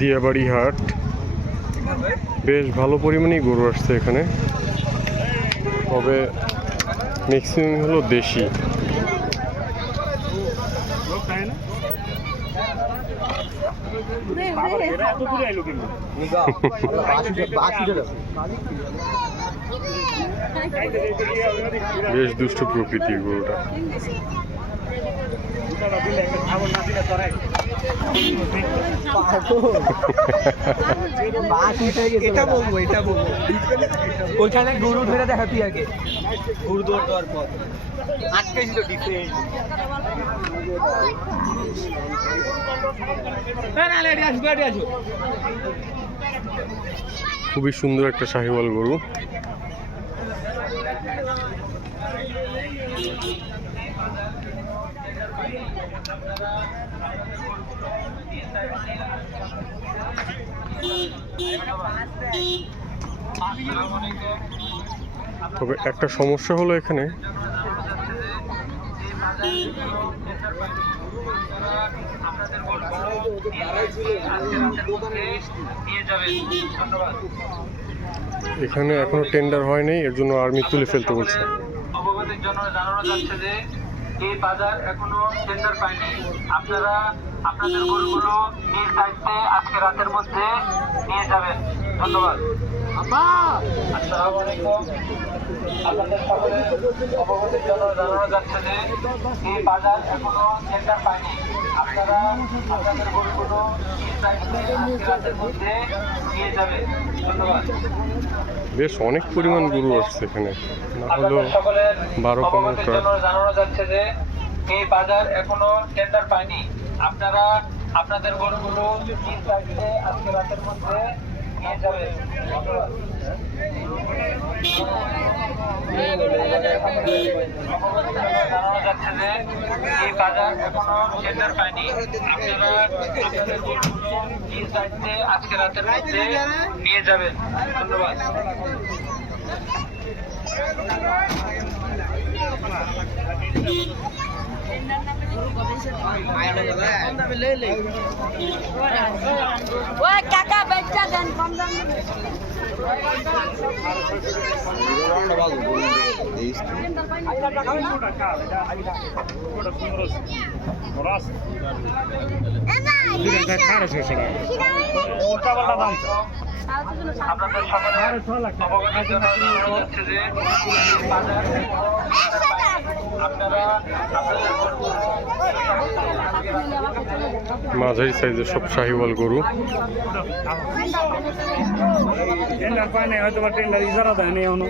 দিয়াবাড়ি হাট। বেশ ভালো পরিমাণেই গরু আসছে এখানে। তবে ম্যাক্সিমাম হলো দেশি। বেশ দুষ্ট প্রকৃতির গরুটা। এটা ওইখানে গরু ধরে তুই আগে। গরু পর। আটকে ছিল খুবই সুন্দর একটা শাহিওয়াল গরু। তবে একটা সমস্যা হলো এখানে। এখানে এখনও টেন্ডার হয়নি, এর জন্য আর্মি তুলে ফেলতে বলছে। অবগতির জন্য জানানো যাচ্ছে যে এই বাজার এখনও টেন্ডার পায়নি। আপনারা আপনাদের গরুগুলো নিজ দায়িত্বে আজকে রাতের মধ্যে নিয়ে যাবেন। ধন্যবাদ। আসসালামু আপনাদের সকলের অবগতির জন্য জানানো যাচ্ছে যে এই বাজার এখনও টেন্ডার পায়নি। আপনারা আপনাদের গরুগুলো নিজ দায়িত্বে আজকে রাতের মধ্যে নিয়ে যাবেন ধন্যবাদ বেশ অনেক পরিমাণ গরু আসছে এখানে। না হলেও সকলের বারো পনেরোটা জন্য জানানো যাচ্ছে যে এই বাজার এখনও টেন্ডার পায়নি। আপনারা আপনাদের গরুগুলো আজকে রাতের মধ্যে নিয়ে যাবেন। ধন্যবাদ। যাচ্ছে যে এই বাজার এখনও টেন্ডার পায়নি আপনারা আপনাদের গরুগুলো নিজ দায়িত্বে আজকে রাতের মধ্যে নিয়ে যাবেন। ধন্যবাদ। ওই কাকা বেচটা দেন কম দাম। আপনাদের সকলের মাঝারি সাইজের সব শাহিওয়াল গরু। টেন্ডার পায় নাই হয়তো বা টেন্ডার ইজারা এখনও।